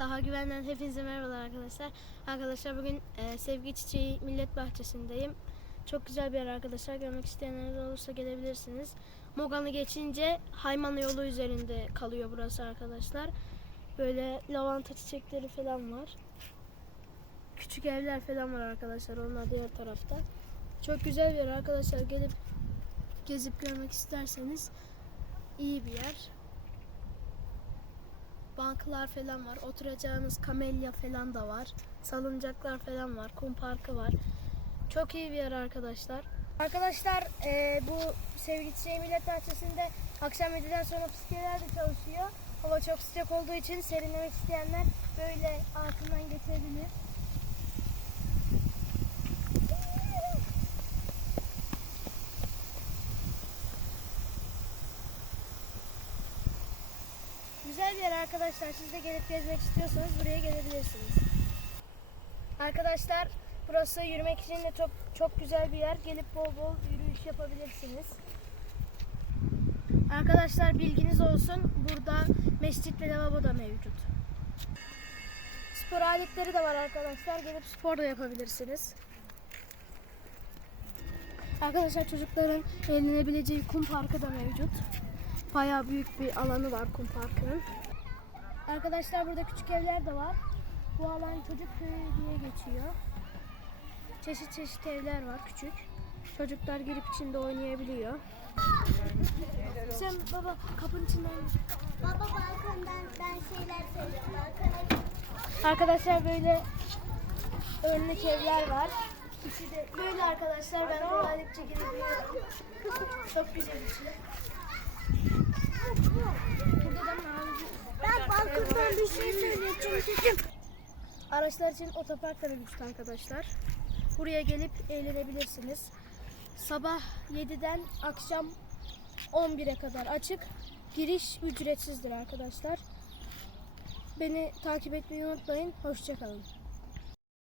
Daha Güven'den hepinize merhabalar arkadaşlar. Arkadaşlar bugün e, Sevgi Çiçeği Millet Bahçesi'ndeyim. Çok güzel bir yer arkadaşlar. Görmek isteyenler olursa gelebilirsiniz. Mogan'ı geçince Haymanlı yolu üzerinde kalıyor burası arkadaşlar. Böyle lavanta çiçekleri falan var. Küçük evler falan var arkadaşlar. Onlar diğer tarafta. Çok güzel bir yer arkadaşlar. Gelip gezip görmek isterseniz iyi bir yer banklar falan var. Oturacağınız kamelya falan da var. Salıncaklar falan var. Kum parkı var. Çok iyi bir yer arkadaşlar. Arkadaşlar e, bu Sevgi Çiçeği Millet Bahçesi'nde akşam 7'den sonra psikiyeler de çalışıyor. Hava çok sıcak olduğu için serinlemek isteyenler böyle altından geçebilir. Güzel bir yer arkadaşlar. Siz de gelip gezmek istiyorsanız buraya gelebilirsiniz. Arkadaşlar burası yürümek için de çok çok güzel bir yer. Gelip bol bol yürüyüş yapabilirsiniz. Arkadaşlar bilginiz olsun. Burada mescit ve lavabo da mevcut. Spor aletleri de var arkadaşlar. Gelip spor da yapabilirsiniz. Arkadaşlar çocukların eğlenebileceği kum parkı da mevcut. Bayağı büyük bir alanı var kum parkının. Arkadaşlar burada küçük evler de var. Bu alan çocuk köyü diye geçiyor. Çeşit çeşit evler var küçük. Çocuklar girip içinde oynayabiliyor. Sen baba kapının içinden Baba balkondan ben şeyler. Balkona Arkadaşlar böyle önlük evler var. De böyle arkadaşlar ben kolaylıkça girebiliyorum. Çok güzel da mavi Ben balkondan bir şey söyleyeceğim. Araçlar için otopark da mevcut arkadaşlar. Buraya gelip eğlenebilirsiniz. Sabah 7'den akşam 11'e kadar açık. Giriş ücretsizdir arkadaşlar. Beni takip etmeyi unutmayın. Hoşçakalın.